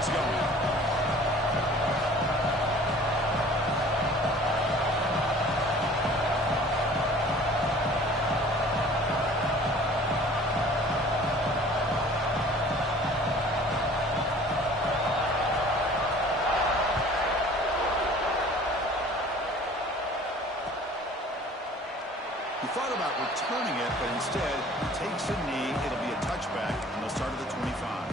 us going. He thought about returning it, but instead he takes a knee. It'll be a touchback, and they'll start at the 25.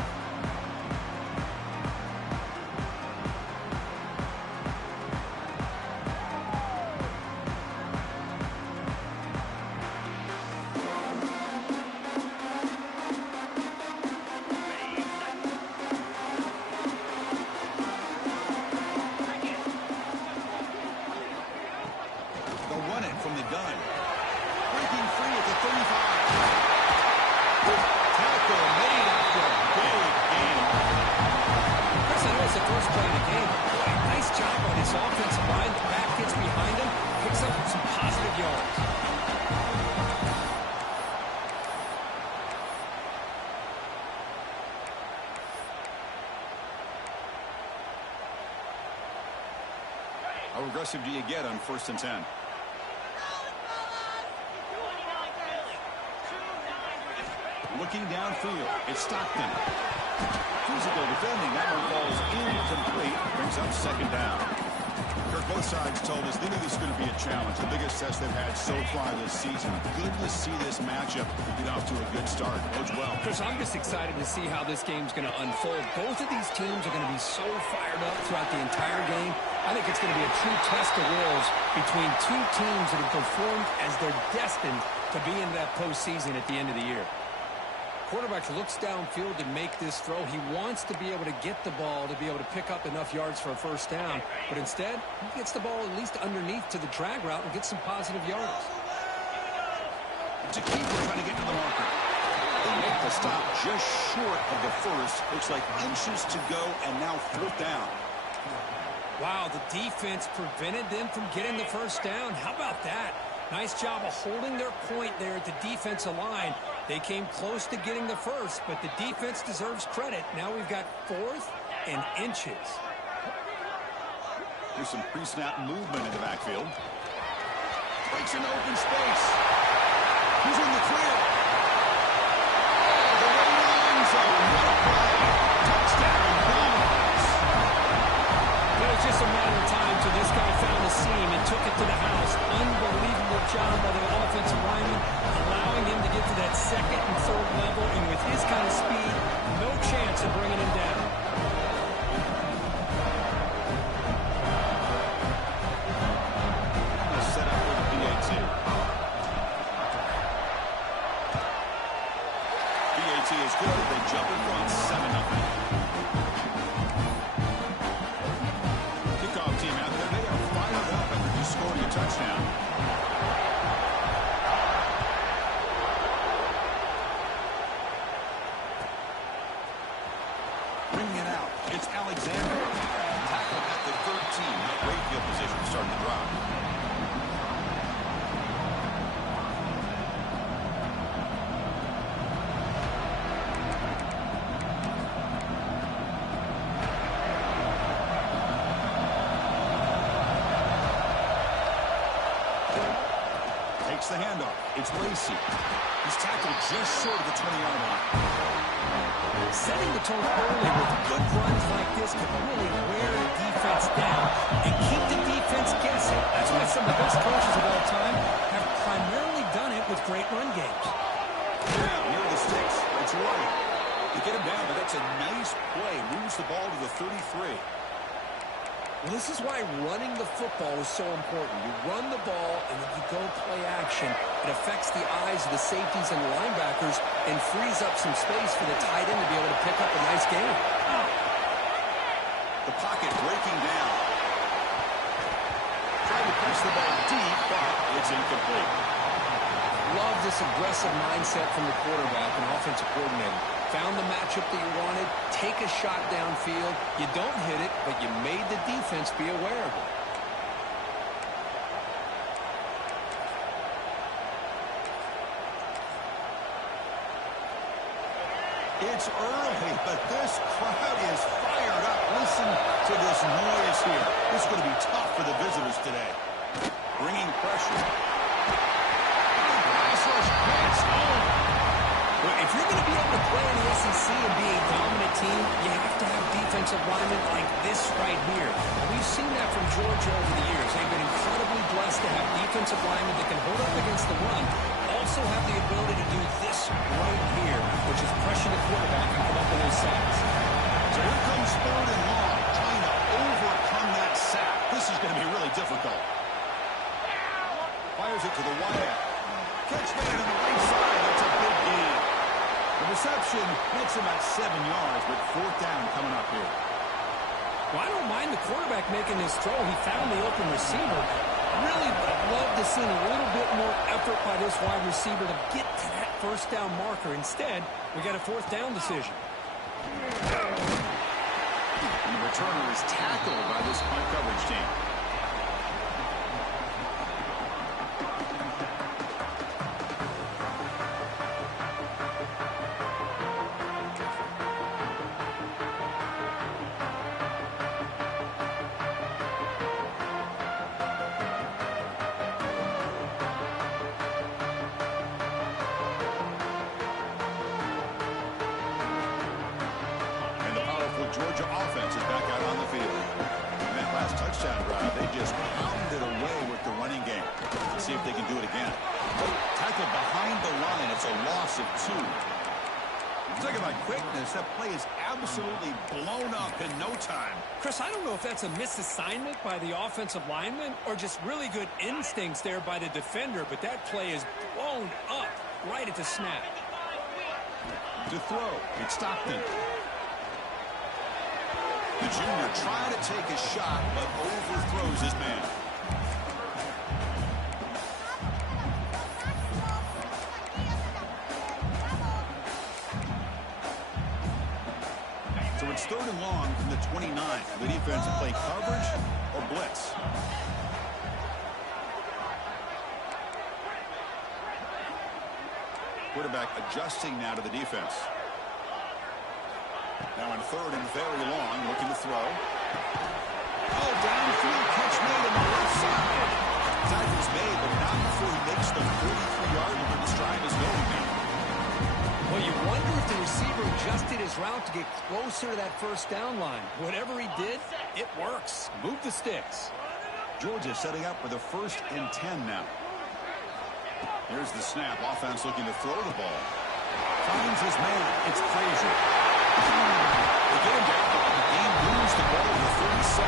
They'll run it from the gun. Breaking free at the 35. Tackle made after a big game. Chris, I know it's the first play of the game. Boy, nice job on his offensive line. The back gets behind him, picks up some positive yards. How aggressive do you get on 1st and 10? Looking downfield, it's Stockton. Physical defending, that one falls incomplete, brings up 2nd down. Kirk, both sides told us they knew this was going to be a challenge, the biggest test they've had so far this season. Good to see this matchup get off to a good start. Bodes well. Chris, I'm just excited to see how this game's going to unfold. Both of these teams are going to be so fired up throughout the entire game. I think it's going to be a true test of wills between two teams that have performed as they're destined to be in that postseason at the end of the year. Quarterback looks downfield to make this throw. He wants to be able to get the ball to be able to pick up enough yards for a 1st down. But instead, he gets the ball at least underneath to the drag route and gets some positive yards. It's a keeper trying to get to the marker. They make the stop just short of the 1st. Looks like inches to go, and now 4th down. Wow, the defense prevented them from getting the 1st down. How about that? Nice job of holding their point there at the defensive line. They came close to getting the 1st, but the defense deserves credit. Now we've got 4th and inches. Here's some pre-snap movement in the backfield. Breaks into open space. He's in the clear. The way to the end zone. What a play. Touchdown, Bulldogs. It was just a matter of time till this guy found the seam and took it to the house. Unbelievable job by the offensive lineman, allowing him to get to that 2nd and 3rd level, and with his kind of speed, no chance of bringing him down. The setup with the BAT. BAT is good. They jump in front 7-0. Kickoff team out there. They are fired up after just scoring a touchdown. Bringing it out. It's Alexander. Tackle at the 13. Now great field position starting to drop. Takes the handoff. It's Lacey. He's tackled just short of the 20-yard line. Setting the tone early with good runs like this can really wear the defense down and keep the defense guessing. That's why some of the best coaches of all time have primarily done it with great run games. Yeah, near the sticks. That's right. They get him down, but that's a nice play. Moves the ball to the 33. Well, this is why running the football is so important. You run the ball, and then you go play action. It affects the eyes of the safeties and the linebackers and frees up some space for the tight end to be able to pick up a nice game. The pocket breaking down. Trying to push the ball deep, but it's incomplete. Love this aggressive mindset from the quarterback and offensive coordinator. Found the matchup that you wanted, take a shot downfield. You don't hit it, but you made the defense be aware of it. It's early, but this crowd is fired fired up. Listen to this noise here. This is going to be tough for the visitors today. Bringing pressure. Well, if you're going to be able to play in the SEC and be a dominant team, you have to have defensive linemen like this right here. And we've seen that from Georgia over the years. They've been incredibly blessed to have defensive linemen that can hold up against the run, also have the ability to do this right here, which is pressure the quarterback and come up with those sacks. So here comes 3rd and long, trying to overcome that sack. This is going to be really difficult. Fires it to the wide. Catch made on the right side. That's a big gain. The reception makes him at 7 yards, but 4th down coming up here. Well, I don't mind the quarterback making this throw. He found the open receiver. Really love to see a little bit more effort by this wide receiver to get to that 1st down marker. Instead, we got a 4th down decision. And the returner is tackled by this punt coverage team. Georgia offense is back out on the field. In that last touchdown drive, they just pounded away with the running game. Let's see if they can do it again. Tackled behind the line. It's a loss of 2. Talking about quickness, that play is absolutely blown up in no time. Chris, I don't know if that's a misassignment by the offensive lineman or just really good instincts there by the defender, but that play is blown up right at the snap. To throw, it's Stockton. The junior trying to take a shot, but overthrows his man. So it's 3rd and long from the 29. The defense will play coverage or blitz. Quarterback adjusting now to the defense. Now in 3rd and very long, looking to throw. Oh, downfield catch made on the left side. Tackle's made, but not before he makes the 43-yard line. This drive is going now. Well, you wonder if the receiver adjusted his route to get closer to that 1st down line. Whatever he did, it works. Move the sticks. Georgia setting up for the 1st and 10 now. Here's the snap. Offense looking to throw the ball. Finds his man. It's Frazier. They get him down. The game moves the ball to the 37.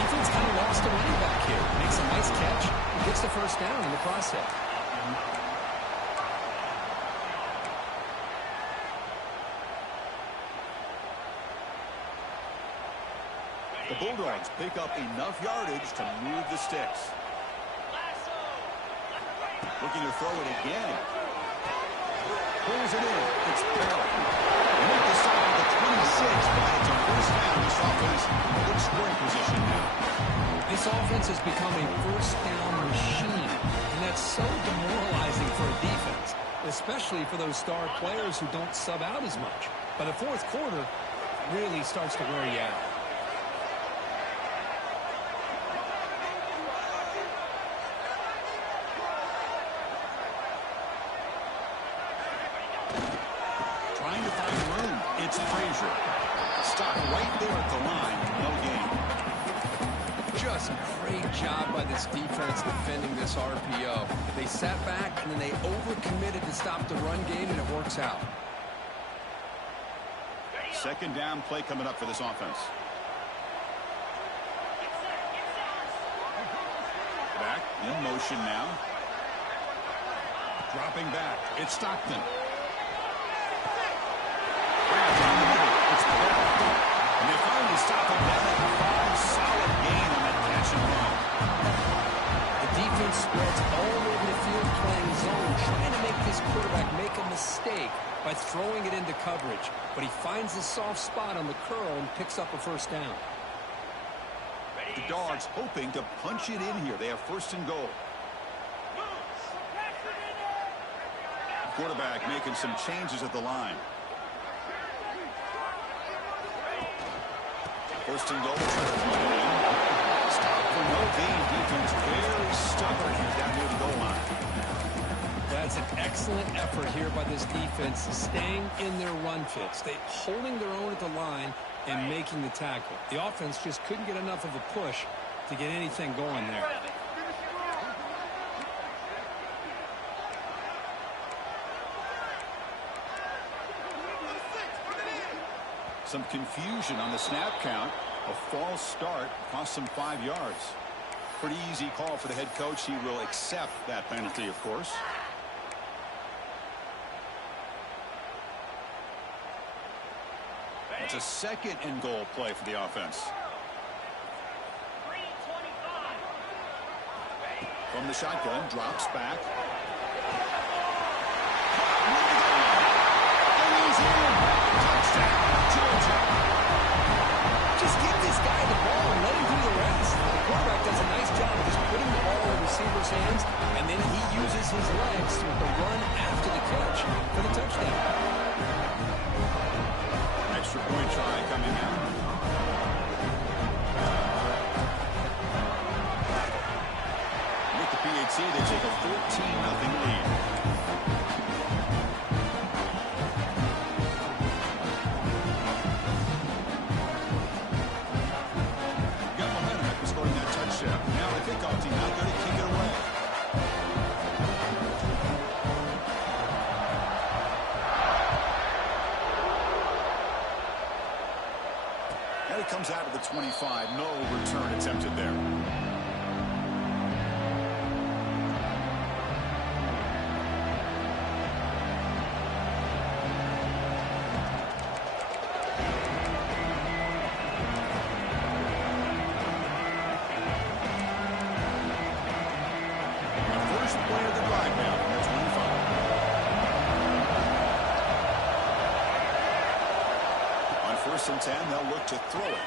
Defense kind of lost a running back here. Makes a nice catch. Gets the 1st down in the process. The Bulldogs pick up enough yardage to move the sticks. Looking to throw it again. Pulls it in. It's Barrett. Make the stop at the 26, but it's a 1st down. This offense in good scoring position now. This offense has become a 1st down machine, and that's so demoralizing for a defense, especially for those star players who don't sub out as much. By the 4th quarter, really starts to wear you out. Trying to find room. It's Frazier. Stopped right there at the line. No gain. Just a great job by this defense defending this RPO. They sat back, and then they overcommitted to stop the run game, and it works out. 2nd down play coming up for this offense. Back in motion now. Dropping back. It's Stockton. Down the middle. It's Barrett. And they finally stop him down at the 5. Solid gain on that catch and run. The defense spreads all over the field playing zone, trying to make this quarterback make a mistake by throwing it into coverage. But he finds a soft spot on the curl and picks up a 1st down. The Dogs hoping to punch it in here. They have 1st and goal. Quarterback making some changes at the line. First and goal. Stop for no gain. Defense very stubborn here down near the goal line. That's an excellent effort here by this defense, staying in their run fits. They holding their own at the line and making the tackle. The offense just couldn't get enough of a push to get anything going there. Some confusion on the snap count. A false start cost them 5 yards. Pretty easy call for the head coach. He will accept that penalty, of course. It's a second and goal play for the offense. From the shotgun, drops back. Touchdown, Georgia. Just give this guy the ball and let him do the rest. The quarterback does a nice job of just putting the ball in the receiver's hands, and then he uses his legs with the run after the catch for the touchdown. Extra point try coming out. With the PHC, they take a 14-0 lead. Got momentum after scoring that touchdown. Now the kickoff team out there to kick it away. And it comes out of the 25. No return attempted there. First play of the drive now from the 25. On 1st and 10, they'll look to throw it.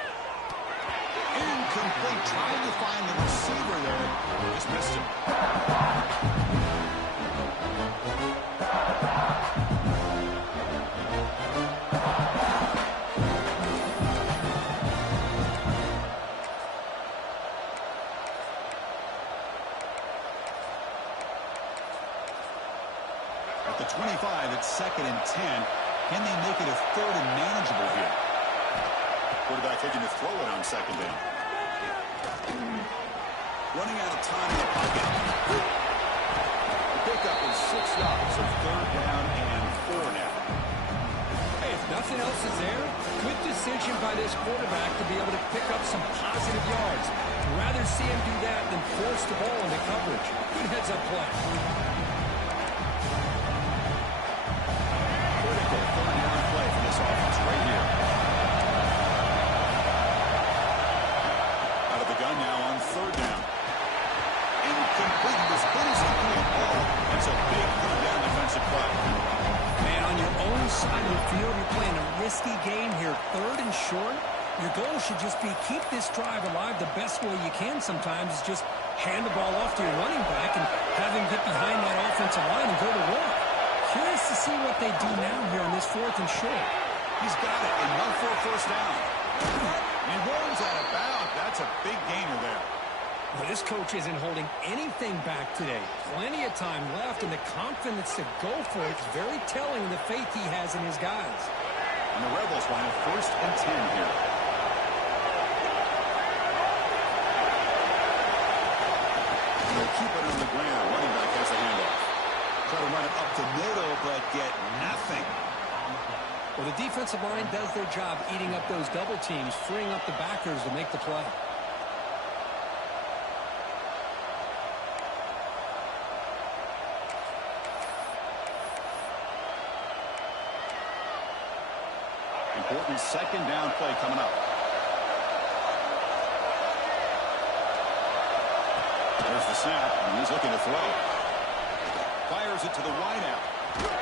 Incomplete. Trying to find the receiver there. Just missed him. At the 25, it's 2nd and 10. Can they make it a 3rd and manageable here? Quarterback looking to throw it on 2nd down. Running out of time in the pocket. The pickup is 6 yards, so 3rd down and 4 now. Hey, if nothing else is there, good decision by this quarterback to be able to pick up some positive yards. Rather see him do that than force the ball into coverage. Good heads-up play. Critical 3rd down play for this offense right here. Out of the gun now on 3rd down. Incomplete. As good as he could. That's a big 3rd down defensive play. Man, on your own side of the field, you're playing a risky game here. 3rd and short. Your goal should just be keep this drive alive the best way you can sometimes is just hand the ball off to your running back and have him get behind that offensive line and go to work. Curious to see what they do now here on this 4th and short. He's got it and run for a 1st down. He rolls out of bounds. That's a big gainer there. Well, this coach isn't holding anything back today. Plenty of time left, and the confidence to go for it is very telling of the faith he has in his guys. And the Rebels line a 1st and 10 here. And they'll keep it on the ground. Running back has the handoff. Try to run it up the middle, but get nothing. Well, the defensive line does their job eating up those double teams, freeing up the backers to make the play. Important 2nd down play coming up. There's the snap, and he's looking to throw. Fires it to the wideout.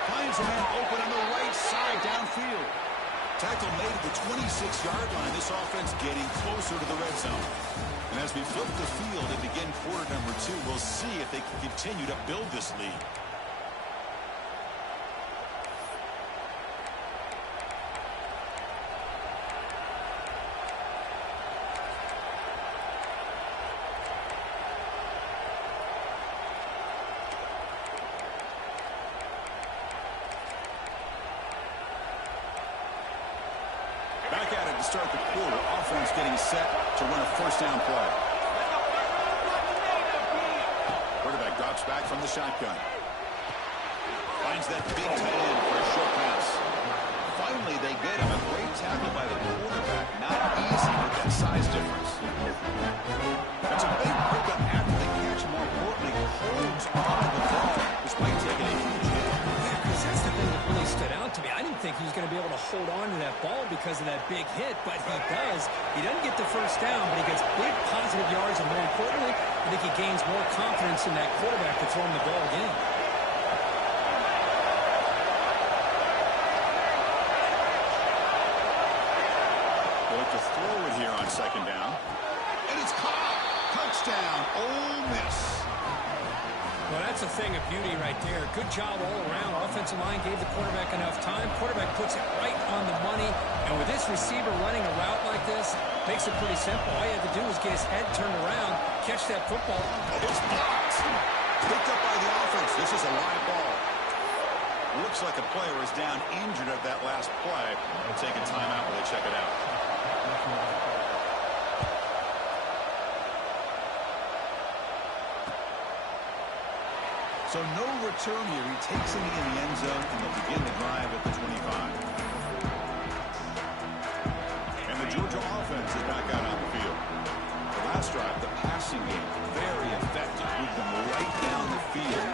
Finds a man open on the right side downfield. Tackle made at the 26-yard line. This offense getting closer to the red zone. And as we flip the field and begin quarter number 2, we'll see if they can continue to build this lead. start the quarter. Offense getting set to run a first down play. Quarterback drops back from the shotgun. Finds that big tight end for a short pass. Finally, they get him. A great tackle by the quarterback. Not easy with that size difference. That's a big pickup after the catch. More importantly, holds on to the ball despite taking a huge hit. Yeah, because that's the thing that really stood out to me. I didn't think he was going to be able to hold on to that ball because of that big hit, but he does. He doesn't get the first down, but he gets big positive yards, and more importantly, I think he gains more confidence in that quarterback to throw him the ball again. To throw it here on second down. And it's caught. Touchdown, Ole Miss. Well, that's a thing of beauty right there. Good job all around. Offensive line gave the quarterback enough time. Quarterback puts it right on the money. And with this receiver running a route like this, makes it pretty simple. All you have to do is get his head turned around, catch that football. It's blocked. Picked up by the offense. This is a live ball. Looks like a player is down injured at that last play. They'll take a timeout while they check it out. So no return here. He takes it in the end zone, and they'll begin the drive at the 25. And the Georgia offense is back out on the field. The last drive, the passing game, very effective. Moved them right down the field.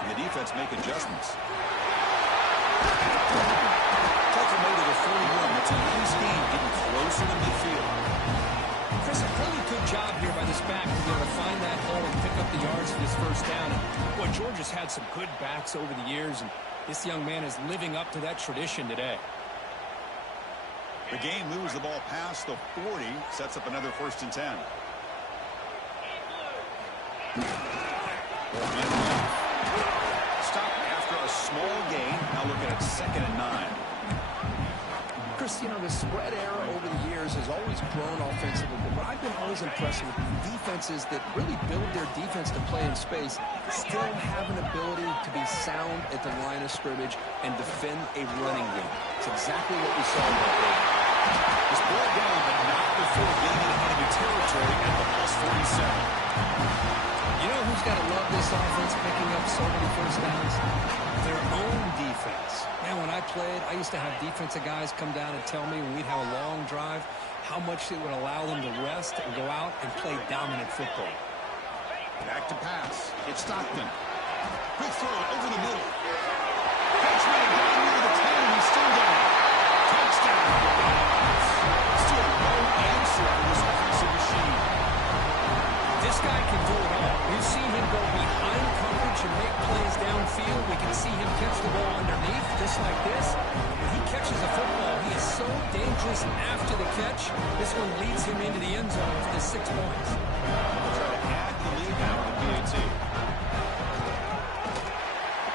And the defense make adjustments. Tucker made it a 41. It's a nice game, getting closer to midfield. Chris, a really good job here by this back to be able to find that hole and pick up the yards for this first down. And, boy, Georgia's had some good backs over the years, and this young man is living up to that tradition today. The game moves the ball past the 40, sets up another 1st and 10. Stop after a small gain. Now looking at 2nd and 9. Chris, you know, the spread era over the years has always grown offensively, but what I've been always impressed with defenses that really build their defense to play in space still have an ability to be sound at the line of scrimmage and defend a running game. It's exactly what we saw in that game. It's brought down, but not before getting into enemy territory at the plus 47. You know who's got to love this offense picking up so many first downs? Their own defense. Man, when I played, I used to have defensive guys come down and tell me when we'd have a long drive how much it would allow them to rest and go out and play dominant football. Back to pass. It's Stockton. Quick throw over the middle. Catch made down near the 10. He's still down. Touchdown. Still no answer for this offensive machine. This guy can do it all. We've seen him go behind coverage and make plays downfield. We can see him catch the ball underneath, just like this. When he catches a football, he is so dangerous after the catch. This one leads him into the end zone for the 6 points. We'll try to add the lead now to the PAT.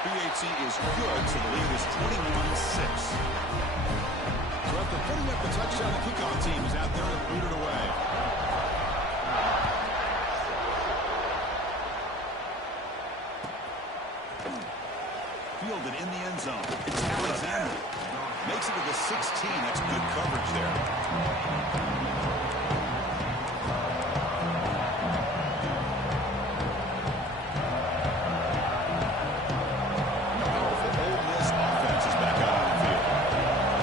PAT is good, so the lead is 21-6. So after putting up the touchdown, the kickoff team is out there to boot it away. Fielded in the end zone. It's Alexander. Makes it to the 16. That's good coverage there. Powerful Ole Miss offense is back out on the field.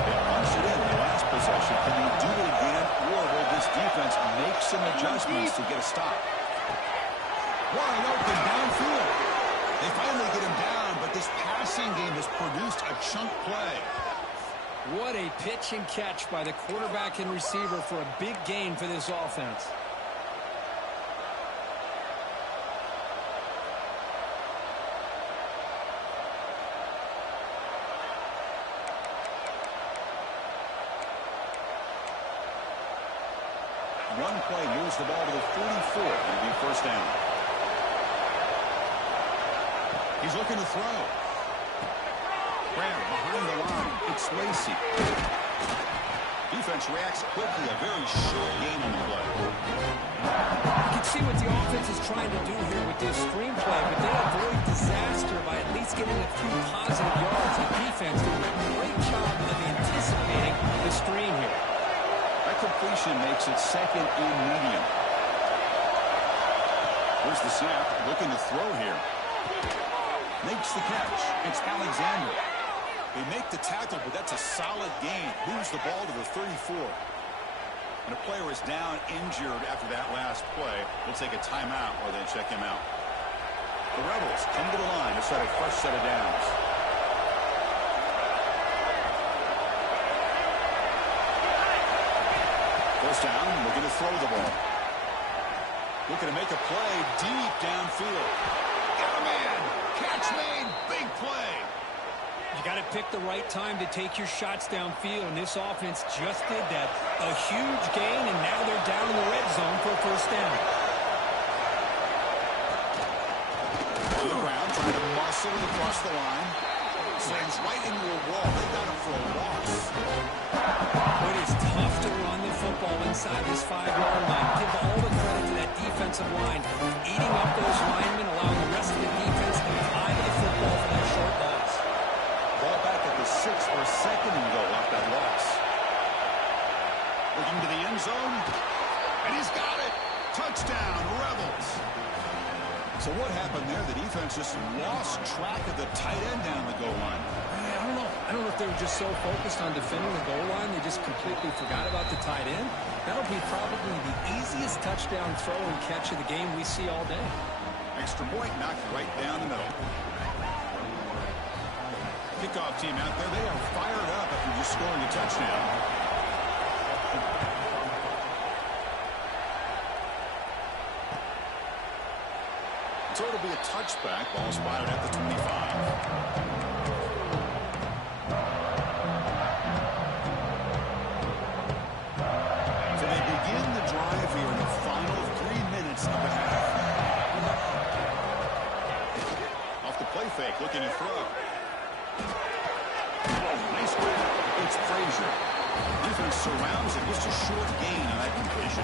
They punched it in the last possession. Can they do it again, or will this defense make some adjustments to get a stop? Wide open downfield. They finally get him down, but this passing game has produced a chunk play. What a pitch and catch by the quarterback and receiver for a big gain for this offense. One play moves the ball to the 44. It'll be first down. He's looking to throw. Grab behind the line. It's Lacey. Defense reacts quickly. A very short gain on the play. You can see what the offense is trying to do here with this screenplay, but they avoid disaster by at least getting a few positive yards. The defense doing a great job of anticipating the screen here. That That completion makes it second and medium. Here's the snap, looking to throw here. Makes the catch. It's Alexander. They make the tackle, but that's a solid gain. Moves the ball to the 34. And a player is down injured after that last play. We'll take a timeout or then check him out. The Rebels come to the line to set a fresh set of downs. First down, looking to throw the ball. Looking to make a play deep downfield. Got a man. Catch made. Big play. You got to pick the right time to take your shots downfield, and this offense just did that. A huge gain, and now they're down in the red zone for a first down. On the ground, trying to muscle it across the line. Slams right into a wall. They got him for a loss. It is tough to run the football inside this 5-yard line. Give all the credit to that defensive line. Eating up those linemen, allowing the rest of the defense to tie to the football for that short loss. Ball back at the 6 for a second and goal off that loss. Looking to the end zone. And he's got it. Touchdown, Rebels. So what happened there? The defense just lost track of the tight end down the goal line. I don't know if they were just so focused on defending the goal line, they just completely forgot about the tight end. That'll be probably the easiest touchdown throw and catch of the game we see all day. Extra point knocked right down the middle. Kickoff team out there, they are fired up after just scoring a touchdown. So it'll be a touchback. Ball spotted at the 25. Fake, looking to throw. Nice grab. It's Frazier. Defense surrounds it. Just a short gain on that completion.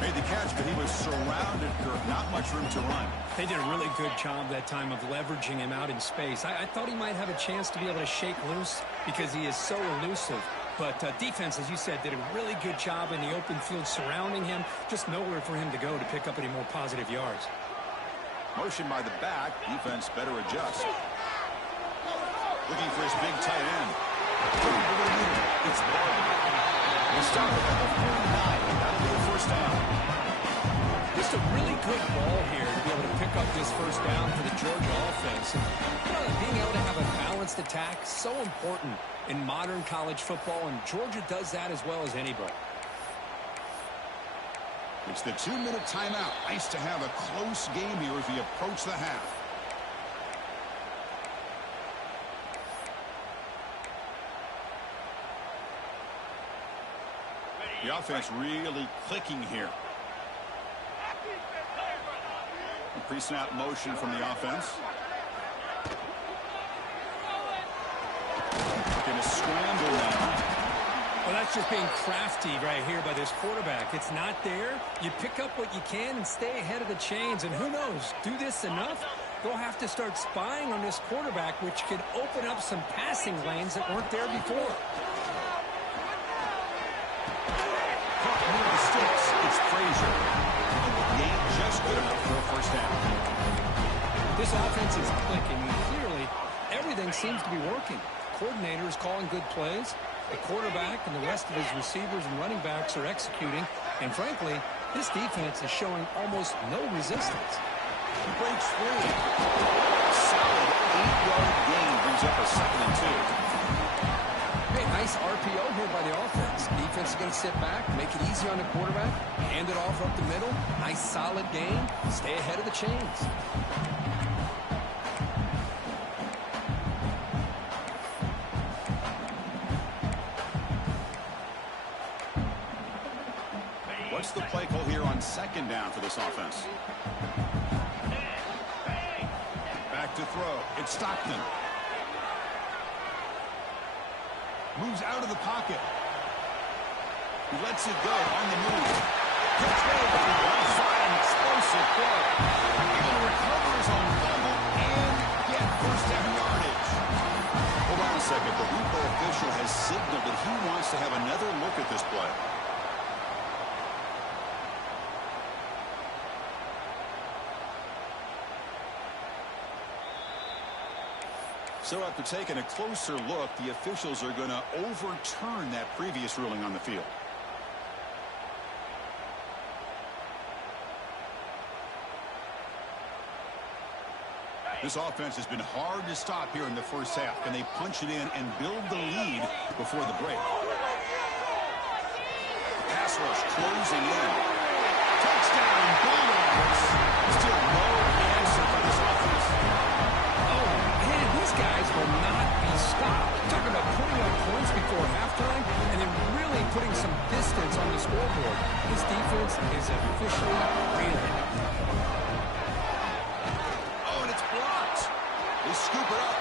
Made the catch, but he was surrounded. Not much room to run. They did a really good job that time of leveraging him out in space. I thought he might have a chance to be able to shake loose because he is so elusive. But defense, as you said, did a really good job in the open field surrounding him. Just nowhere for him to go to pick up any more positive yards. Motion by the back. Defense better adjust. Looking for his big tight end. It's Barber. He stopped it at the 49. That'll be the first down. Just a really good ball here to be able to pick up this first down for the Georgia offense. And, being able to have a balanced attack, so important in modern college football, and Georgia does that as well as anybody. It's the 2-minute timeout. Nice to have a close game here as we approach the half. The offense really clicking here. A pre-snap motion from the offense. Going to scramble now. Well, that's just being crafty right here by this quarterback. It's not there. You pick up what you can and stay ahead of the chains. And who knows, do this enough, they'll have to start spying on this quarterback, which could open up some passing lanes that weren't there before. Caught near the sticks. It's Frazier. And the game just good enough for a first down. This offense is clicking, and clearly everything seems to be working. The coordinator is calling good plays. The quarterback and the rest of his receivers and running backs are executing. And frankly, this defense is showing almost no resistance. He breaks free. Solid 8-yard gain brings up a 2nd and 2. Hey, nice RPO here by the offense. Defense is going to sit back, make it easy on the quarterback, hand it off up the middle. Nice solid gain. Stay ahead of the chains. What's the play call here on 2nd down for this offense? Back to throw. It's Stockton. Moves out of the pocket. He lets it go on the move. Outside, explosive play. Able to recover his own fumble and get first down yardage. Hold on a second. The replay official has signaled that he wants to have another look at this play. So after taking a closer look, the officials are going to overturn that previous ruling on the field. This offense has been hard to stop here in the first half. Can they punch it in and build the lead before the break? Pass rush closing in. Touchdown, Bulldogs. Still no answer for this offense. Oh, man, these guys will not be stopped. Talking about putting up points before halftime and then really putting some distance on the scoreboard. This defense is officially reeling. They scoop it up.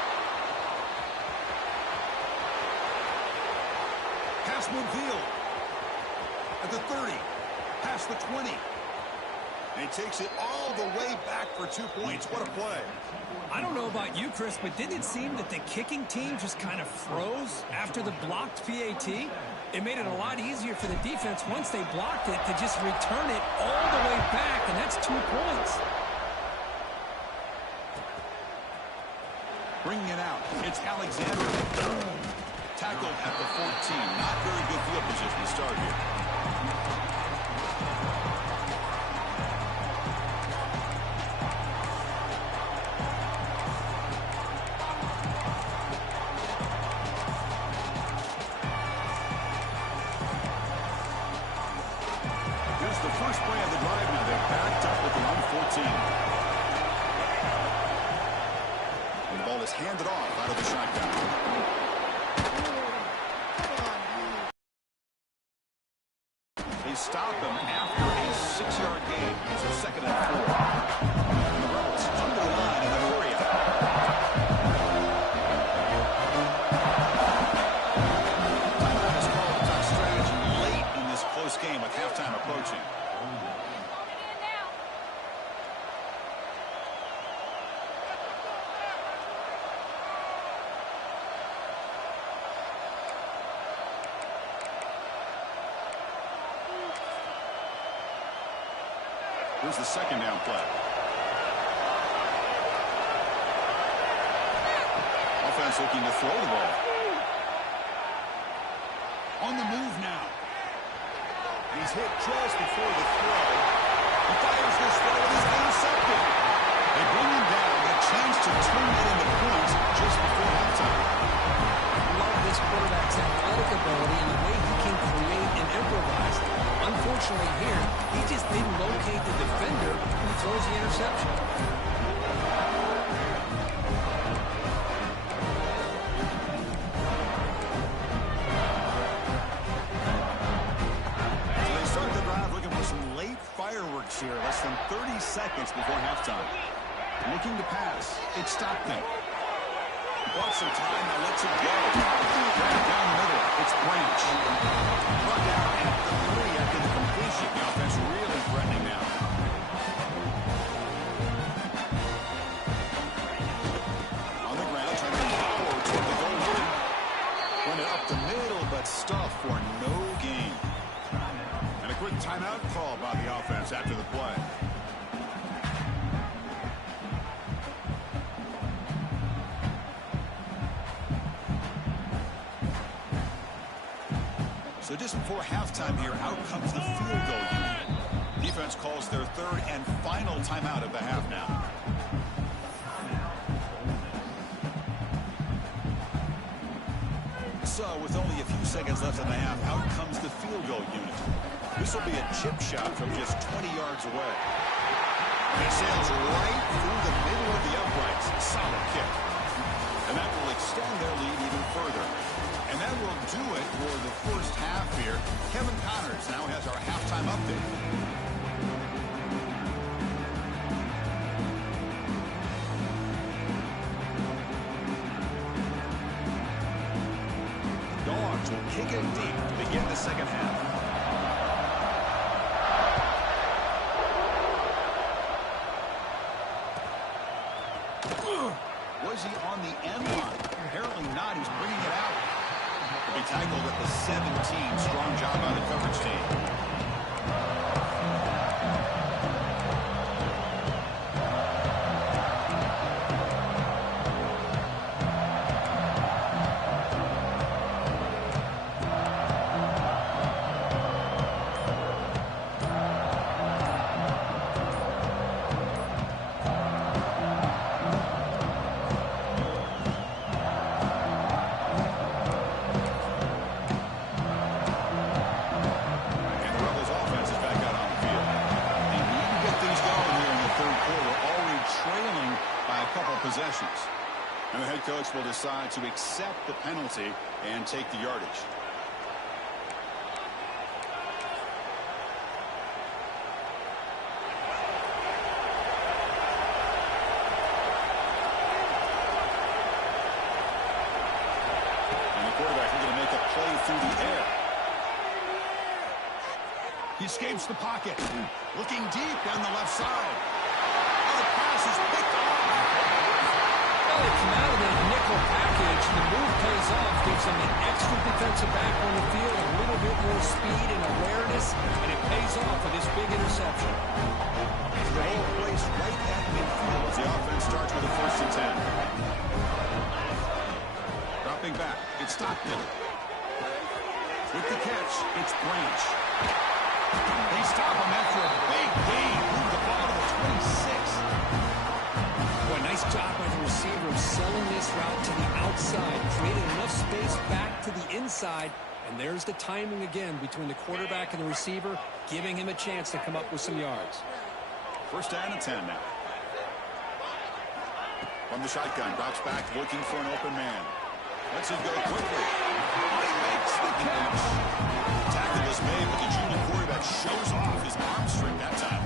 Pass midfield. At the 30. Past the 20. And he takes it all the way back for 2 points. What a play. I don't know about you, Chris, but didn't it seem that the kicking team just kind of froze after the blocked PAT? It made it a lot easier for the defense once they blocked it to just return it all the way back, and that's 2 points. Bringing it out. It's Alexander. Tackled at the 14. Not very good field position to start here. Here's the first play of the drive now. They're backed up with their own 14. Ball is handed off out of the shotgun. They stop him after a 6-yard gain. So 2nd and 4. And the Rebels under the line in the hurry up. Timeout is called to talk strategy late in this close game with halftime approaching. Here's the 2nd down play. Offense looking to throw the ball. On the move now. He's hit just before the throw. He fires this throw and he's intercepted. They bring him down. A chance to turn it into points just before halftime. Love this quarterback's athletic ability and the way he can create and improvise. Unfortunately here, he just didn't locate the defender who throws the interception. So they start the drive looking for some late fireworks here. Less than 30 seconds before halftime. Looking to pass. It's Stockton. Bought some time, now lets it go. Right down the middle. It's Branch. Brought down at the 3 after the completion. The offense really threatening now. On the ground, trying to power toward the goal line. Run it up the middle, but stuff for no gain. And a quick timeout call by the offense after the play. So just before halftime here, out comes the field goal unit. Defense calls their 3rd and final timeout of the half now. So with only a few seconds left in the half, out comes the field goal unit. This will be a chip shot from just 20 yards away. And it sails right through the middle of the uprights. Solid kick. And that will extend their lead even further. And that will do it for the first half here. Kevin Connors now has our halftime update. Dogs will kick it deep to begin the second half. Was he on the end line? Apparently not. He's bringing it out. He'll be tackled at the 17. Strong job by the coverage team. Possessions. And the head coach will decide to accept the penalty and take the yardage. And the quarterback is going to make a play through the air. He escapes the pocket. Looking deep down the left side. Oh, the pass is picked off. They come out of that nickel package. The move pays off, gives them an extra defensive back on the field, a little bit more speed and awareness, and it pays off with this big interception. The ball placed right at midfield as the offense starts with a 1st and 10. Dropping back, it's Stockton. With the catch, it's Branch. They stop him after a big gain. Move the ball to the 26. Boy, nice job by the receiver of selling this route to the outside. Created enough space back to the inside. And there's the timing again between the quarterback and the receiver, giving him a chance to come up with some yards. 1st down and 10 now. From the shotgun, drops back, looking for an open man. Lets it go quickly. He makes the catch. Tackle is made, but the junior quarterback shows off his arm strength that time.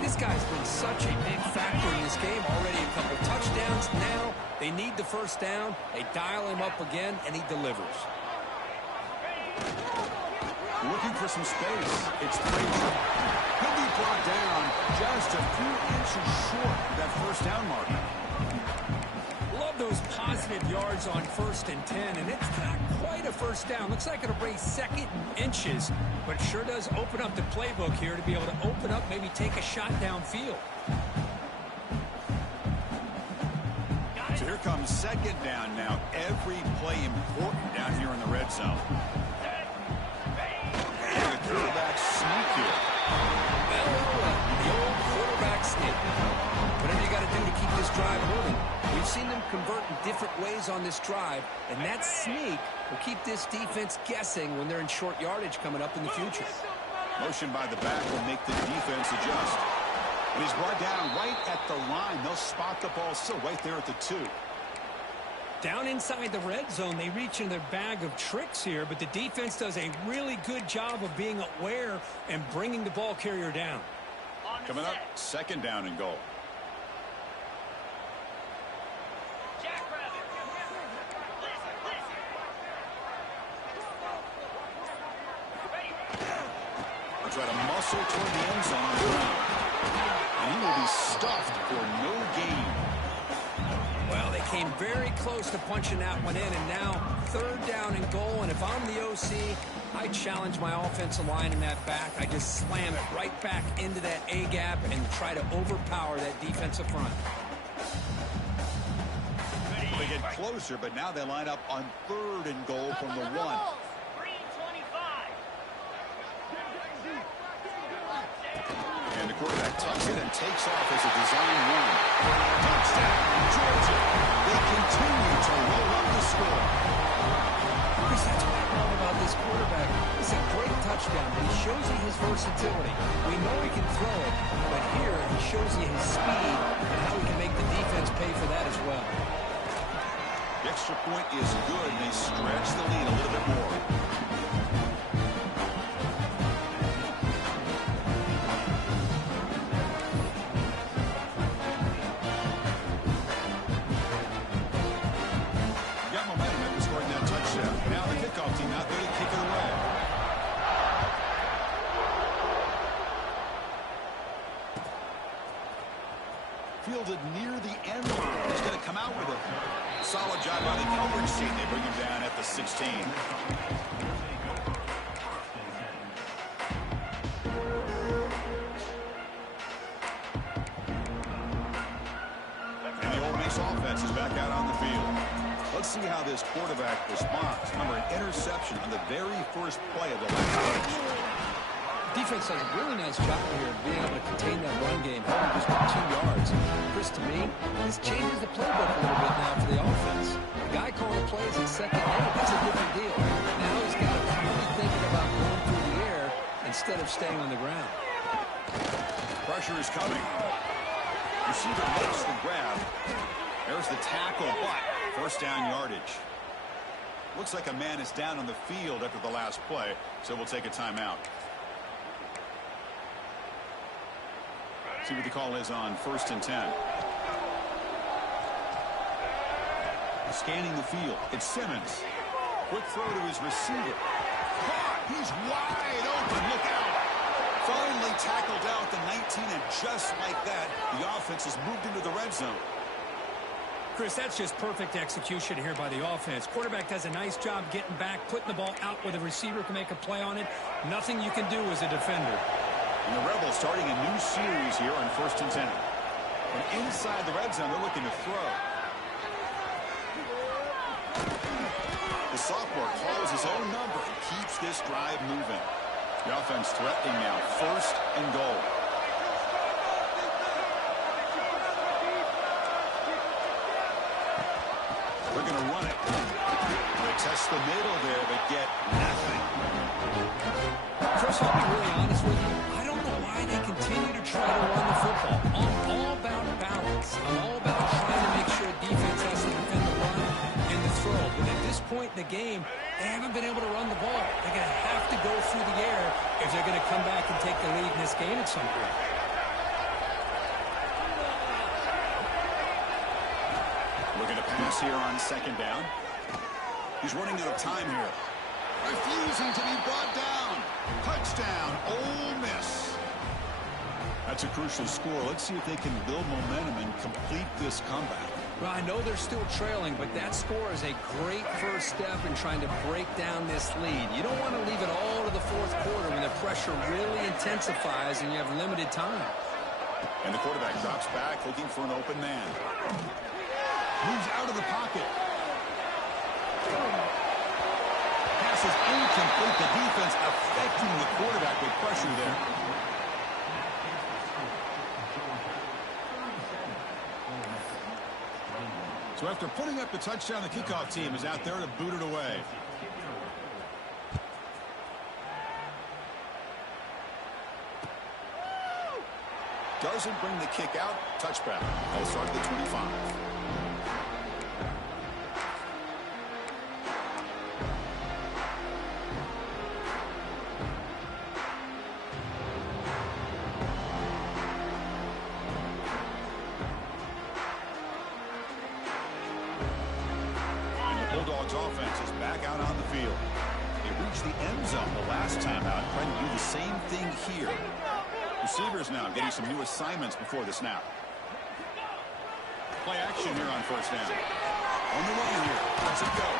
This guy's been such a big factor in this game. Already a couple touchdowns. Now they need the 1st down. They dial him up again, and he delivers. Looking for some space. It's Frazier. He'll be brought down just a few inches short of that 1st down marker. Love those positive yards on 1st and 10, and it's not quite a 1st down. Looks like it'll bring 2nd and inches, but sure does open up the playbook here to be able to open up, maybe take a shot downfield. So here comes 2nd down now. Every play important down here in the red zone. And the quarterback sneak here. The old quarterback sneak. Whatever you got to do to keep this drive moving. We've seen them convert in different ways on this drive, and that sneak will keep this defense guessing when they're in short yardage coming up in the future. Motion by the back will make the defense adjust. And he's brought down right at the line. They'll spot the ball still right there at the 2. Down inside the red zone, they reach in their bag of tricks here, but the defense does a really good job of being aware and bringing the ball carrier down. Coming up, 2nd down and goal. We'll try to muscle toward the end zone on the ground. And he will be stuffed for no gain. Well, they came very close to punching that one in, and now 3rd down and goal. And if I'm the OC, I challenge my offensive line in that back. I just slam it right back into that A-gap and try to overpower that defensive front. They get closer, but now they line up on 3rd and goal from the 1. And the quarterback tucks it and takes off as a design run. Touchdown, Georgia. They continue to roll up the score. Chris, that's what I love about this quarterback. It's a great touchdown, but he shows you his versatility. We know he can throw it, but here he shows you his speed and how he can make the defense pay for that as well. The extra point is good. They stretch the lead a little bit more. fielded near the end line. He's going to come out with it. Solid job by the coverage team. They bring him down at the 16. And the Ole Miss offense is back out on the field. Let's see how this quarterback responds. Remember, an interception on the very first play of the last match. Defense does a really nice job here of being able to contain that run game, holding just 2 yards. Chris, to me, this changes the playbook a little bit now for the offense. The guy calling the plays at second and that's a different deal. Now he's got to be thinking about going through the air instead of staying on the ground. Pressure is coming. Receiver makes the grab. There's the tackle, but first down yardage. Looks like a man is down on the field after the last play, so we'll take a timeout. See what the call is on 1st and 10. Scanning the field. It's Simmons. Quick throw to his receiver. Caught. He's wide open. Look out. Finally tackled out at the 19, and just like that, the offense has moved into the red zone. Chris, that's just perfect execution here by the offense. Quarterback does a nice job getting back, putting the ball out where the receiver can make a play on it. Nothing you can do as a defender. And the Rebels starting a new series here on 1st and 10. And inside the red zone, they're looking to throw. The sophomore calls his own number and keeps this drive moving. The offense threatening now, 1st and goal. They're going to run it. They test the middle there, but get nothing. Chris, I'll be really honest with you. I don't know why they continue to try to run the football. I'm all about balance. I'm all about trying to make sure defense has to defend the run and the throw. But at this point in the game, they haven't been able to run the ball. They're going to have to go through the air if they're going to come back and take the lead in this game at some point. Looking to pass here on 2nd down. He's running out of time here. Refusing to be brought down. Touchdown, Ole Miss. That's a crucial score. Let's see if they can build momentum and complete this comeback. Well, I know they're still trailing, but that score is a great first step in trying to break down this lead. You don't want to leave it all to the 4th quarter when the pressure really intensifies and you have limited time. And the quarterback drops back looking for an open man. Moves out of the pocket. Pass is incomplete. The defense affecting the quarterback with pressure there. So after putting up the touchdown, the kickoff team is out there to boot it away. Doesn't bring the kick out. Touchback. They'll start at the 25. Bulldogs offense is back out on the field. They reached the end zone the last time out, trying to do the same thing here. Receivers now getting some new assignments before the snap. Play action here on 1st down. On the run here. Let's it go.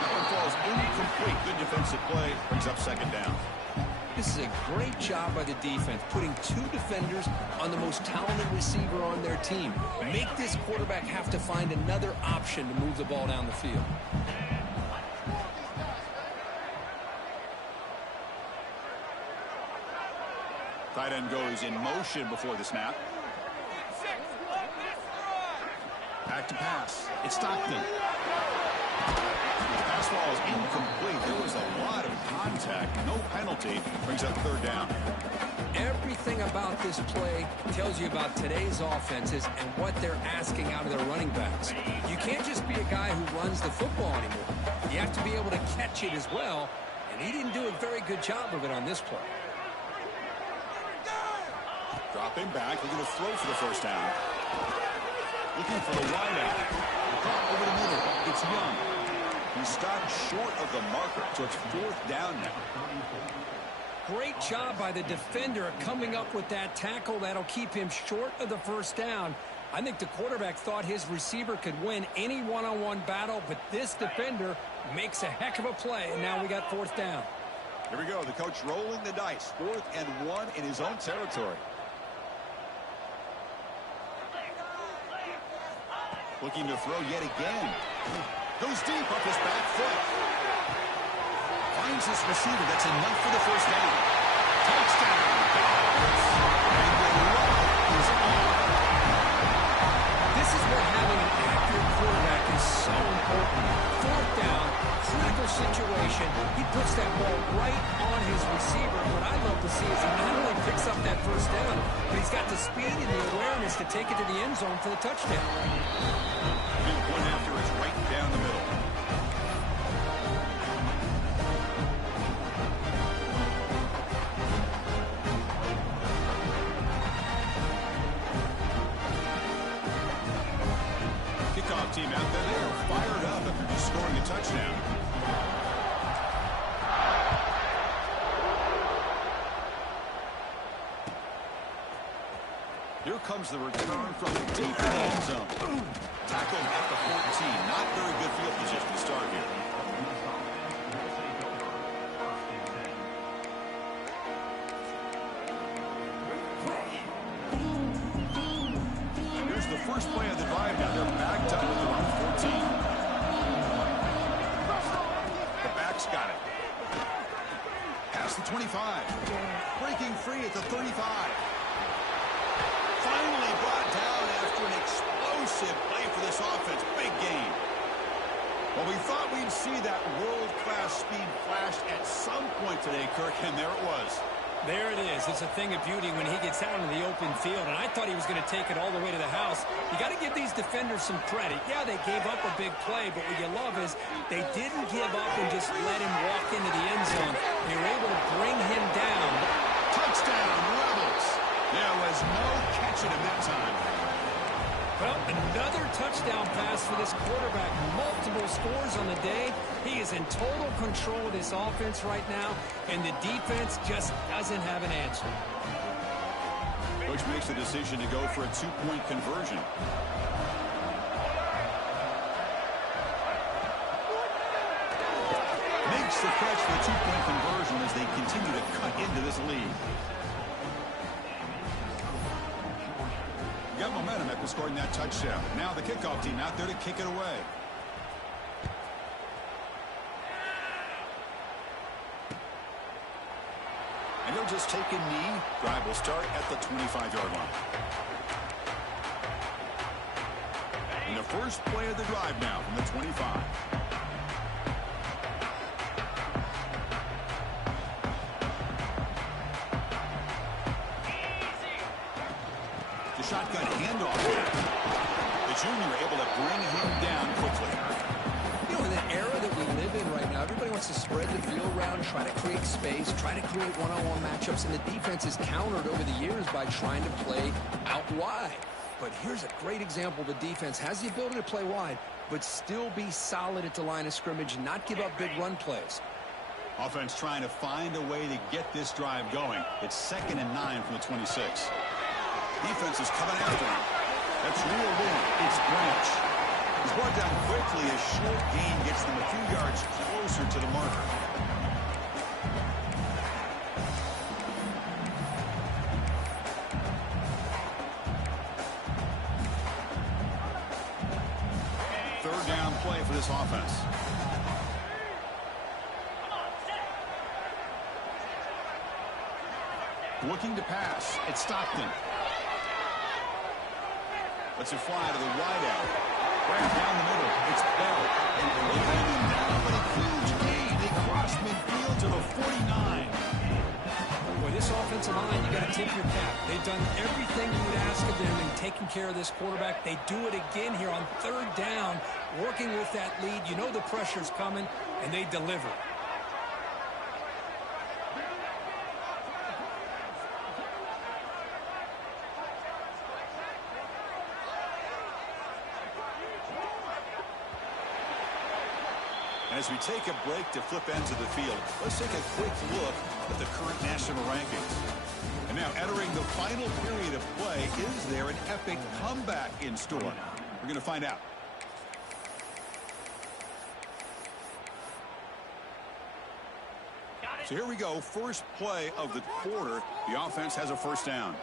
That one falls incomplete. Good defensive play. Brings up 2nd down. This is a great job by the defense, putting 2 defenders on the most talented receiver on their team. Make this quarterback have to find another option to move the ball down the field. Tight end goes in motion before the snap. Back to pass. It's Stockton. Pass ball is incomplete. There was a lot of contact. No penalty. Brings up 3rd down. Everything about this play tells you about today's offenses and what they're asking out of their running backs. You can't just be a guy who runs the football anymore. You have to be able to catch it as well, and he didn't do a very good job of it on this play. Dropping back, looking to throw for the 1st down. Looking for the wideout. Caught over the middle. It's Young. He stopped short of the marker, so it's 4th down now. Great job by the defender coming up with that tackle that'll keep him short of the 1st down. I think the quarterback thought his receiver could win any one-on-one battle, but this defender makes a heck of a play, and now we got 4th down. Here we go. The coach rolling the dice. 4th and 1 in his own territory. Looking to throw yet again. Goes deep up his back foot. Finds his receiver. That's enough for the 1st down. Touchdown. And the run is on. This is what having an accurate quarterback is so important. 4th down, critical situation. He puts that ball right on his receiver. What I love to see is he not only picks up that 1st down, but he's got the speed and the awareness to take it to the end zone for the touchdown. Big one after is right down the middle. Kickoff team out there. They are fired up after just scoring a touchdown. Here comes the return from deep in the end zone. Tackled at the 14. Not very good field position to start here. Here's the first play of the drive now. They're backed up at their own 14. The back's got it. Past the 25. Breaking free at the 35. Finally brought down after an explosive play for this offense. Big game. Well, we thought we'd see that world-class speed flash at some point today, Kirk, and there it was. There it is. It's a thing of beauty when he gets out in the open field, and I thought he was going to take it all the way to the house. You got to give these defenders some credit. Yeah, they gave up a big play, but what you love is they didn't give up and just let him walk into the end zone. They were able to bring him down. Touchdown, Rebels. There was no catching him that time. Well, another touchdown pass for this quarterback. Multiple scores on the day. He is in total control of this offense right now, and the defense just doesn't have an answer. Coach makes the decision to go for a 2-point conversion. Makes the catch for a 2-point conversion as they continue to cut into this lead. Got momentum after scoring that touchdown. Now the kickoff team out there to kick it away. And he'll just take a knee. Drive will start at the 25-yard line. And the first play of the drive now from the 25. The shotgun handoff. The junior able to bring him down quickly. You know, in the era that we live in right now, everybody wants to spread the field around, try to create space, try to create one-on-one matchups, and the defense is countered over the years by trying to play out wide. But here's a great example. The defense has the ability to play wide, but still be solid at the line of scrimmage, not give up big run plays. Offense trying to find a way to get this drive going. It's 2nd and 9 from the 26. Defense is coming after him. That's reeled in. It's Branch. He's brought down quickly. A short gain gets them a few yards closer to the marker. Third down play for this offense. Looking to pass. It's Stockton. Lets it fly to the wideout. Right down the middle. It's Bell. They hold him down, but a huge gain. They cross midfield to the 49. Boy, this offensive line, you got to tip your cap. They've done everything you would ask of them in taking care of this quarterback. They do it again here on 3rd down, working with that lead. You know the pressure's coming, and they deliver. As we take a break to flip ends of the field, let's take a quick look at the current national rankings. And now entering the final period of play. play. Is there an epic comeback in store? We're going to find out. So here we go. First play of the quarter. The offense has a first down.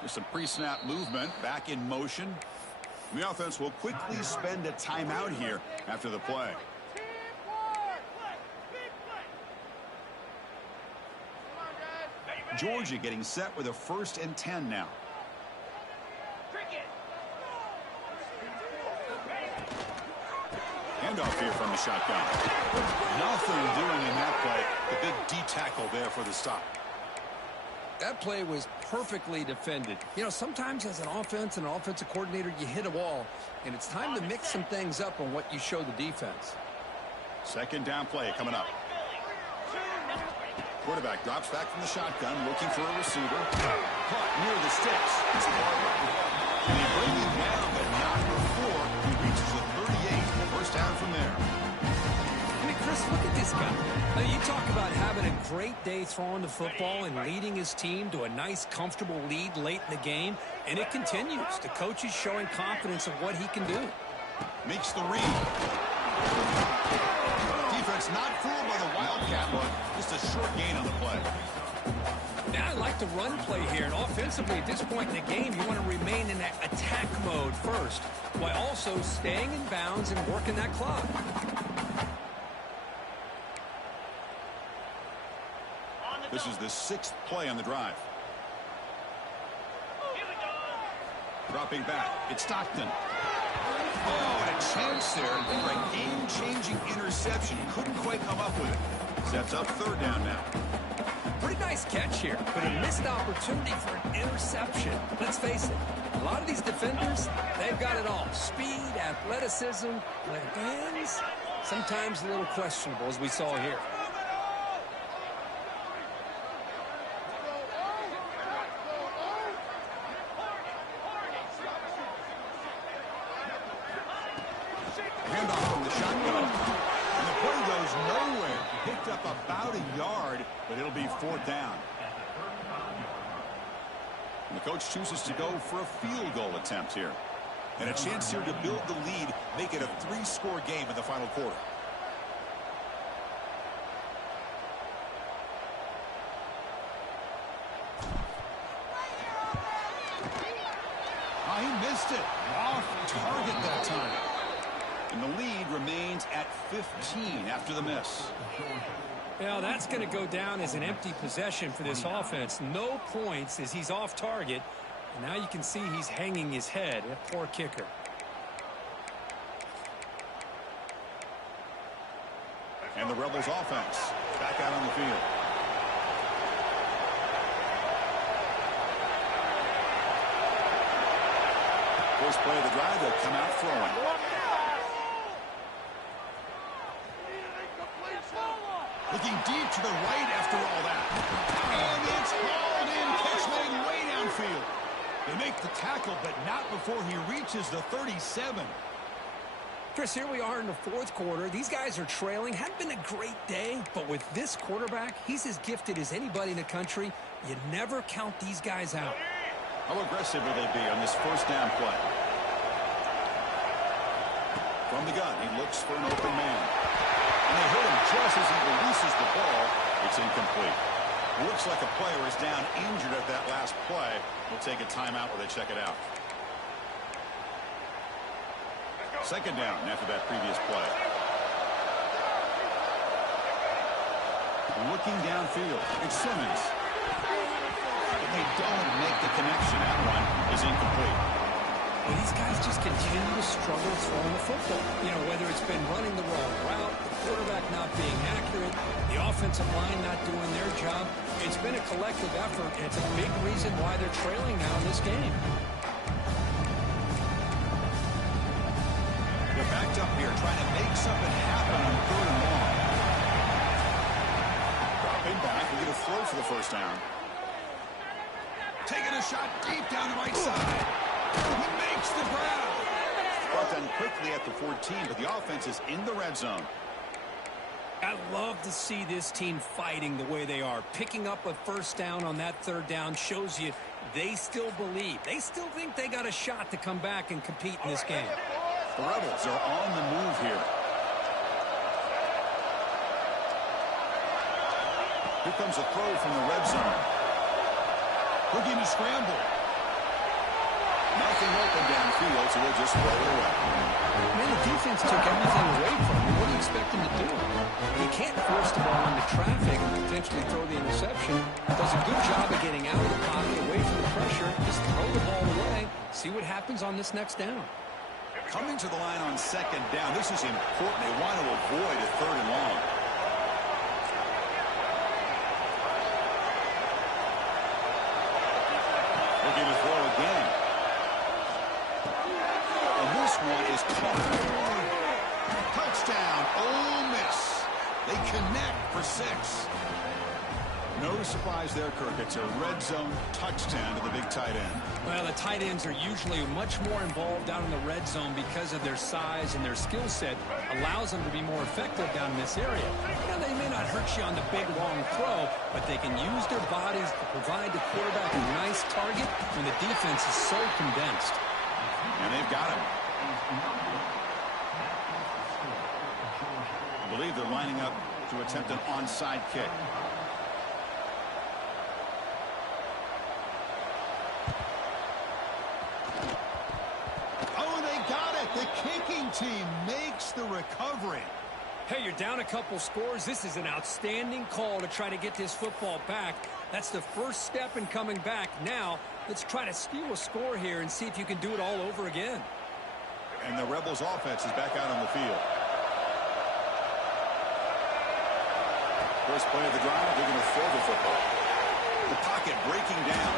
There's some pre-snap movement. Back in motion. The offense will quickly spend a timeout here after the play. Georgia getting set with a 1st and 10 now. Handoff here from the shotgun. Nothing doing in that play. The big D tackle there for the stop. That play was perfectly defended. You know, sometimes as an offense and an offensive coordinator, you hit a wall, and it's time to mix some things up on what you show the defense. Second down play coming up. Quarterback drops back from the shotgun, looking for a receiver. Caught near the sticks. It's Barber. And he brings him down, but not before he reaches the 38. First down from there. I mean, Chris, look at this guy. You talk about having a great day throwing the football and leading his team to a nice, comfortable lead late in the game, and it continues. The coach is showing confidence of what he can do. Makes the read. Defense not fooled by the Wildcat look. Just a short gain on the play. Now, I like the run play here, and offensively at this point in the game, you want to remain in that attack mode first, while also staying in bounds and working that clock. This is the 6th play on the drive. Dropping back. It's Stockton. Oh, and a chance there for a game-changing interception. Couldn't quite come up with it. Sets up 3rd down now. Pretty nice catch here, but a missed opportunity for an interception. Let's face it, a lot of these defenders, they've got it all. Speed, athleticism, their hands, sometimes a little questionable, as we saw here. Handoff from the shotgun. And the play goes nowhere. Picked up about a yard, but it'll be 4th down. And the coach chooses to go for a field goal attempt here. And a chance here to build the lead, make it a 3-score game in the final quarter. Oh, he missed it. Off target that time. And the lead remains at 15 after the miss. Well, that's going to go down as an empty possession for this offense. No points as he's off target. And now you can see he's hanging his head. A poor kicker. And the Rebels offense back out on the field. First play of the drive, they'll come out throwing. Looking deep to the right after all that. And it's hauled in. Catch made way downfield. They make the tackle, but not before he reaches the 37. Chris, here we are in the 4th quarter. These guys are trailing. Hadn't been a great day, but with this quarterback, he's as gifted as anybody in the country. You never count these guys out. How aggressive will they be on this first down play? From the gun, he looks for an open man. And they hit him just as he releases the ball. It's incomplete. It looks like a player is down injured at that last play. We'll take a timeout while they check it out. Second down after that previous play. Looking downfield. It's Simmons. But they don't make the connection. That one is incomplete. Well, these guys just continue to struggle throwing the football. You know, whether it's been running the wrong route, the quarterback not being accurate, the offensive line not doing their job. It's been a collective effort, and it's a big reason why they're trailing now in this game. They're backed up here trying to make something happen on 3rd and long. Dropping back, we get a throw for the first down. Taking a shot deep down the right side. He makes the grab. Brought down quickly at the 14, but the offense is in the red zone. I love to see this team fighting the way they are. Picking up a first down on that third down shows you they still believe. They still think they got a shot to come back and compete in this game. The Rebels are on the move here. Here comes a throw from the red zone. Looking to scramble. Nothing open downfield, so we'll just throw it away. Man, the defense took everything away from him. What do you expect him to do? He can't force the ball into traffic and potentially throw the interception. Does a good job of getting out of the pocket, away from the pressure. Just throw the ball away. See what happens on this next down. Coming to the line on second down. This is important. They want to avoid a third and long. Looking to throw again. And this one is caught. Touchdown, Ole Miss. They connect for 6. No surprise there, Kirk. It's a red zone touchdown to the big tight end. Well, the tight ends are usually much more involved down in the red zone because of their size and their skill set allows them to be more effective down in this area. Now, they may not hurt you on the big, long throw, but they can use their bodies to provide the quarterback a nice target when the defense is so condensed. And they've got him. I believe they're lining up to attempt an onside kick. Oh, they got it. The kicking team makes the recovery. Hey, you're down a couple scores. This is an outstanding call to try to get this football back. That's the first step in coming back. Now, let's try to steal a score here and see if you can do it all over again. And the Rebels offense is back out on the field. First play of the drive, they're going to throw the football. The pocket breaking down.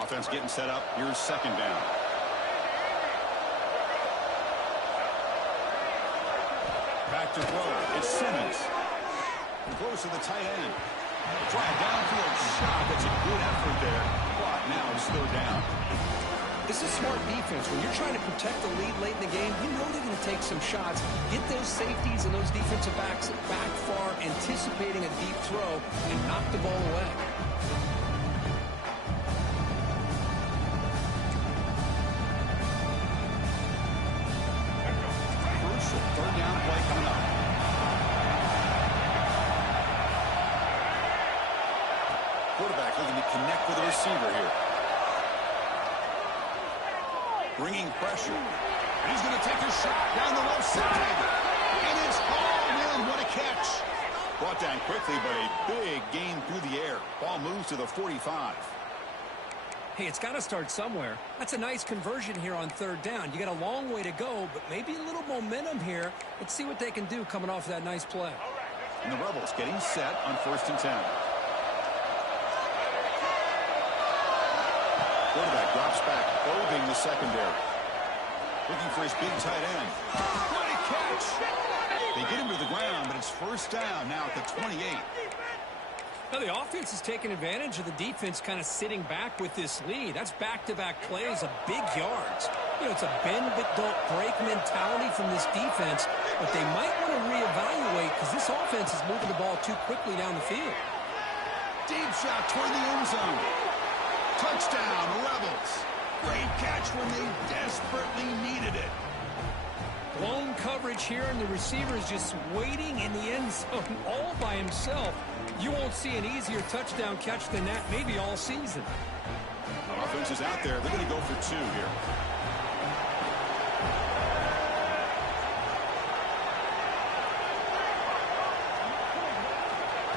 Offense getting set up. Here's second down. Back to throw. It's Simmons. Close to the tight end. Try a downfield shot. That's a good effort there. But now it's third down. This is smart defense. When you're trying to protect the lead late in the game, you know they're going to take some shots. Get those safeties and those defensive backs back far, anticipating a deep throw, and knock the ball away. Crucial third down play coming up. Quarterback looking to connect with the receiver here. Bringing pressure. And he's going to take a shot down the left side. And it's hauled in. What a catch. Brought down quickly, but a big gain through the air. Ball moves to the 45. Hey, it's got to start somewhere. That's a nice conversion here on third down. You got a long way to go, but maybe a little momentum here. Let's see what they can do coming off of that nice play. And the Rebels getting set on 1st and 10. Quarterback drops back, probing the secondary. Looking for his big tight end. What a catch! They get him to the ground, but it's first down now at the 28. Now, the offense is taking advantage of the defense kind of sitting back with this lead. That's back-to-back plays of big yards. You know, it's a bend-but-don't-break mentality from this defense, but they might want to reevaluate because this offense is moving the ball too quickly down the field. Deep shot toward the end zone. Touchdown, Rebels. Great catch when they desperately needed it. Blown coverage here, and the receiver is just waiting in the end zone all by himself. You won't see an easier touchdown catch than that maybe all season. The offense is out there. They're going to go for 2 here.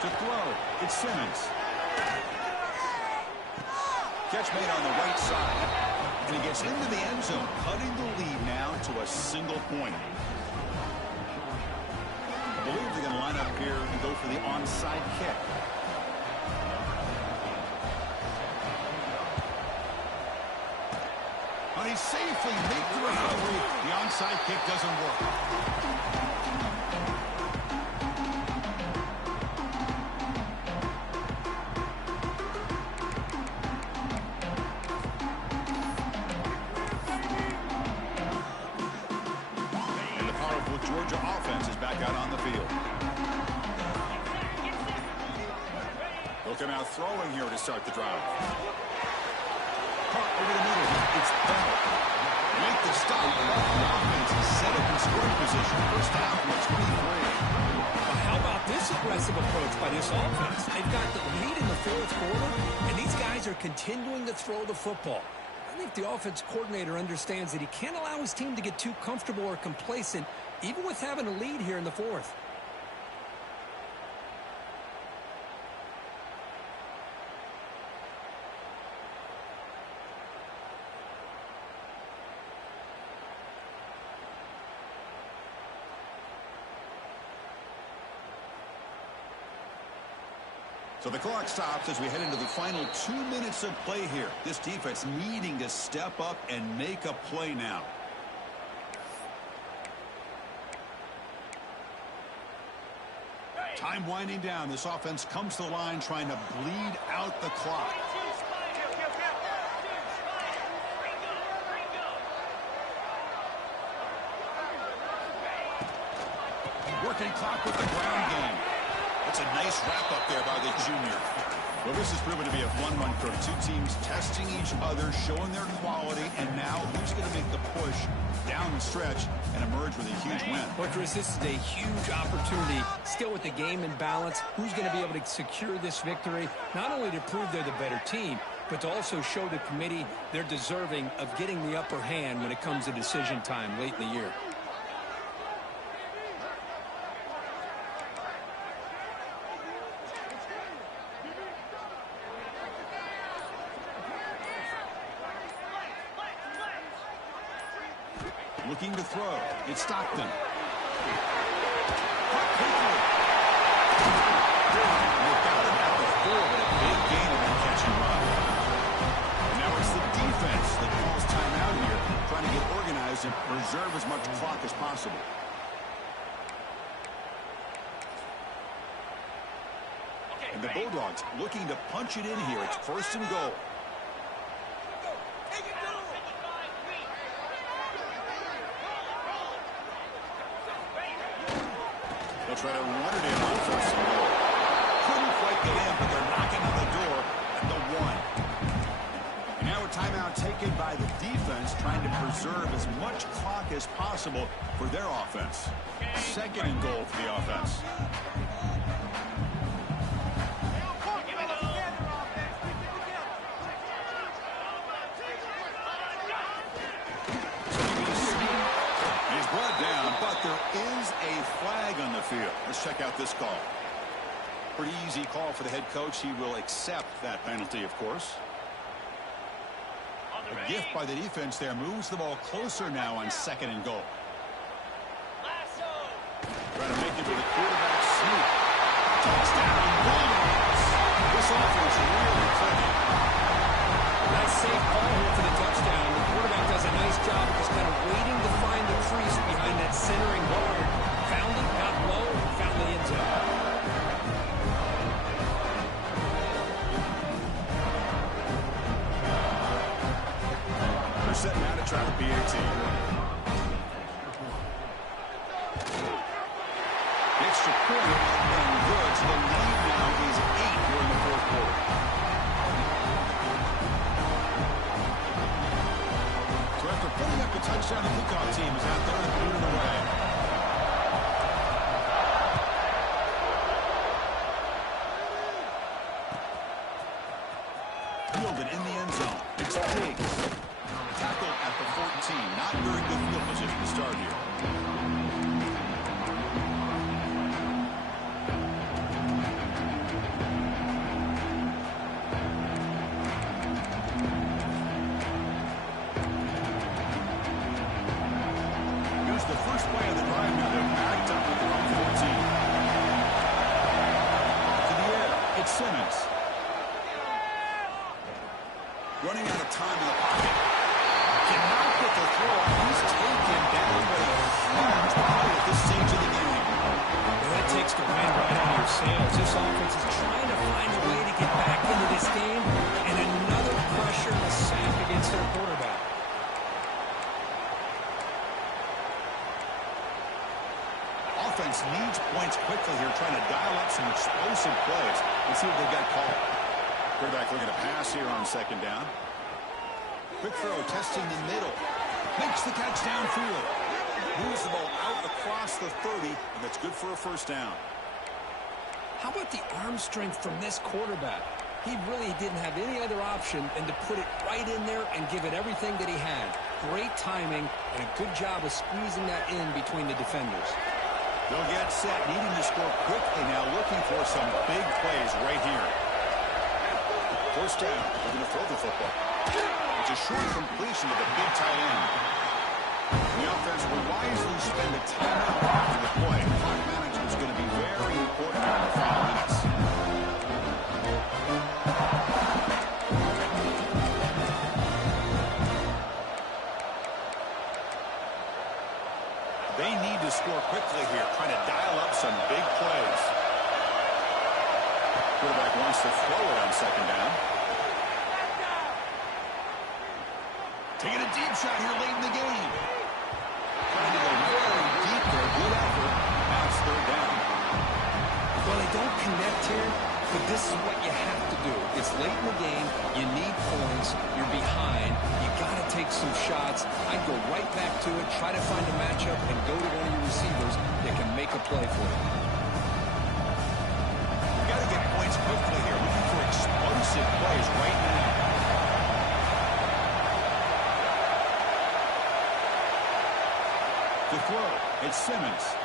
To throw, it's Simmons. Catch made on the right side. And he gets into the end zone, cutting the lead now to a single point. I believe they're going to line up here and go for the onside kick. But he safely makes the recovery. The onside kick doesn't work. And the powerful Georgia offense is back out on the field. They'll come out throwing here to start the drive. Hart over the middle. It's Bell. Make the stop. The offense is set up in scoring position. First down from 23. How about this aggressive approach by this offense? They've got the lead in the fourth quarter, and these guys are continuing to throw the football. I think the offense coordinator understands that he can't allow his team to get too comfortable or complacent, even with having a lead here in the fourth. So the clock stops as we head into the final 2 minutes of play here. This defense needing to step up and make a play now. Time winding down. This offense comes to the line trying to bleed out the clock. Working clock with the ground game. That's a nice wrap-up there by the junior. Well, this has proven to be a fun one, Kirk. Two teams testing each other, showing their quality, and now who's going to make the push down the stretch and emerge with a huge win? Well, Chris, this is a huge opportunity. Still with the game in balance, who's going to be able to secure this victory, not only to prove they're the better team, but to also show the committee they're deserving of getting the upper hand when it comes to decision time late in the year. Looking to throw. It's Stockton. They've got him at the 4 with a big gain in that catch and run. And now it's the defense that calls timeout here, trying to get organized and preserve as much clock as possible. And the Bulldogs looking to punch it in here. It's first and goal. They'll try to run it in on first and goal. Couldn't quite get in, but they're knocking on the door at the 1. And now a timeout taken by the defense, trying to preserve as much clock as possible for their offense. Second and goal for the offense. There is a flag on the field. Let's check out this call. Pretty easy call for the head coach. He will accept that penalty, of course. A gift by the defense there moves the ball closer now on second and goal. Trying to make it with a quarterback sneak. Touchdown, Bulldogs. This offense really clicking. Nice safe call here for the touchdown. The quarterback does a nice job of just kind of waiting to find the crease behind that centering guard. Found it, got low, found the end zone. They're setting out to try the PAT. Extra point and good. So the lead now is 8 here in the fourth quarter. So after putting up a touchdown, the kickoff team is out there and moving away. Fielded in the end zone. It's Diggs. Tackled at the 14. Not very good field position to start here. Here's the first play of the drive now. They're backed up at their own 14. To the air. It's Simmons. Running out of time in the pocket. cannot get the throw off. He's taken down, but he flags the play at this stage of the game. Well, that takes the wind right out of your sails. This offense is trying to find a way to get back into this game, and another pressure and a sack against their quarterback. Offense needs points quickly here, trying to dial up some explosive plays. Let's see what they've got called. Quarterback looking to pass here on second down. Quick throw, testing the middle. Makes the catch downfield. Moves the ball out across the 30, and that's good for a first down. How about the arm strength from this quarterback? He really didn't have any other option than to put it right in there and give it everything that he had. Great timing and a good job of squeezing that in between the defenders. They'll get set, needing to score quickly now, looking for some big plays right here. First down, they're going to throw the football. It's a short completion to the big tight end. The offense will wisely spend a timeout after the play. Clock management is going to be very important in the final minutes. They need to score quickly here, trying to dial up some big plays. Quarterback wants to throw it on second down. Taking a deep shot here late in the game. Trying to go very deep there. Good effort. Now it's third down. Well, they don't connect here, but this is what you have to do. It's late in the game. You need points. You're behind. You got to take some shots. I'd go right back to it, try to find a matchup, and go to one of your receivers that can make a play for you. You got to get points quickly here. Looking for explosive plays right now. The throw, it's Simmons.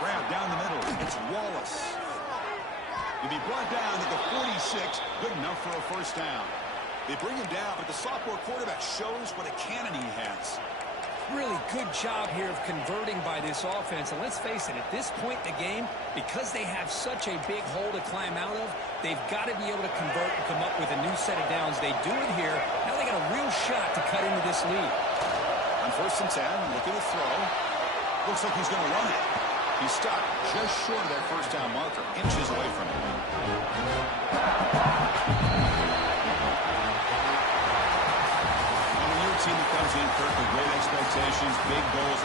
Grab down the middle, it's Wallace. To be brought down at the 46, good enough for a first down. They bring him down, but the sophomore quarterback shows what a cannon he has. Really good job here of converting by this offense. And let's face it, at this point in the game, because they have such a big hole to climb out of, they've got to be able to convert and come up with a new set of downs. They do it here. Now they got a real shot to cut into this lead. On first and 10, look at the throw. Looks like he's going to run it. He's stopped just short of that first down marker, inches away from it. And when you're a team that comes in, Kirk, with great expectations, big goals,